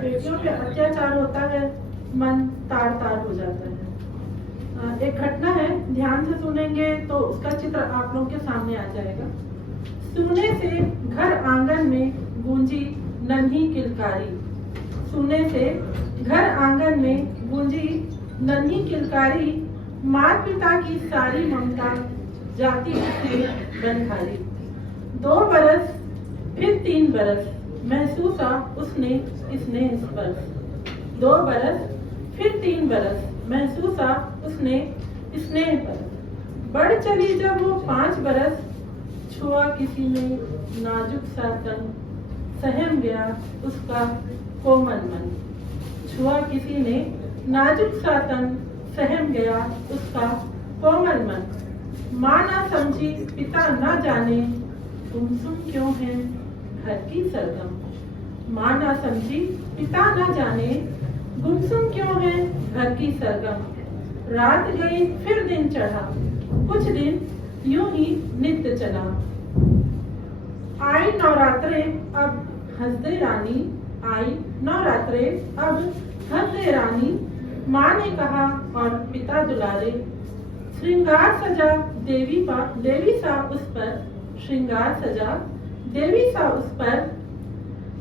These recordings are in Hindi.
बेटियों पे अत्याचार होता है, मन तार तार हो जाता है। एक घटना है, ध्यान से सुनेंगे तो उसका चित्र आप लोगों के सामने आ जाएगा। सुने से घर आंगन में गूंजी नन्ही किलकारी, सुने से घर आंगन में गूंजी नन्ही किलकारी, माता पिता की सारी ममता जाती उसने बनखारी। 2 बरस फिर 3 बरस महसूसा उसने स्नेह स्पर्श। 2 बरस फिर 3 बरस महसूसा उसने स्नेह पर। बढ़ चली जब वो 5 बरस, छुआ किसी ने नाजुक सा तन, सहम गया उसका कोमल मन। छुआ किसी ने नाजुक सा तन, सहम गया उसका कोमल मन। माँ ना समझी पिता ना जाने, गुमसुम क्यों है घर की सरगम। माँ ना समझी पिता ना जाने, गुमसुम क्यों है घर की सरगम। रात गई फिर दिन चढ़ा, कुछ दिन यूं ही नित्य चला। आई नवरात्रे अब हंस दे रानी, आई नवरात्रे अब हंस दे रानी। माँ ने कहा और पिता दुलारे, श्रृंगार सजा देवी सा उस पर, श्रृंगार सजा देवी सा उस पर।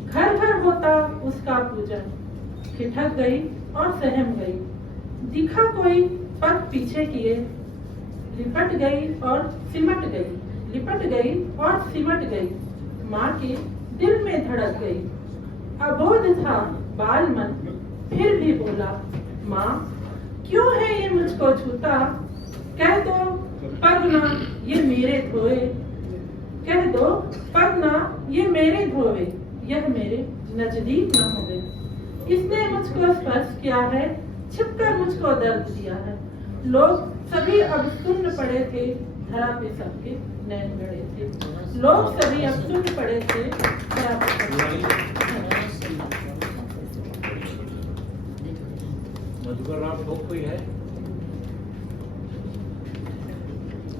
घर घर होता उसका पूजन, ठिठक गई और सहम गई। दिखा कोई पग पीछे किए, लिपट गई और सिमट गई, लिपट गई और सिमट गई। माँ के दिल में धड़क गई। अबोध था बाल मन, फिर भी बोला, माँ क्यों है ये मुझको छूता। कह दो पग ना ये मेरे धोए, कह दो पग ना ये मेरे धोवे, यह मेरे नजदीक न होवे। इसने मुझको स्पर्श किया है, छिपकर मुझको दर्द दिया है। लोग सभी अब सुन्न पड़े थे, धरा पे सबके नैन गड़े थे। लोग सभी अब सुन्न पड़े थे, धरा पे मधुकर राव ठोक कोई है?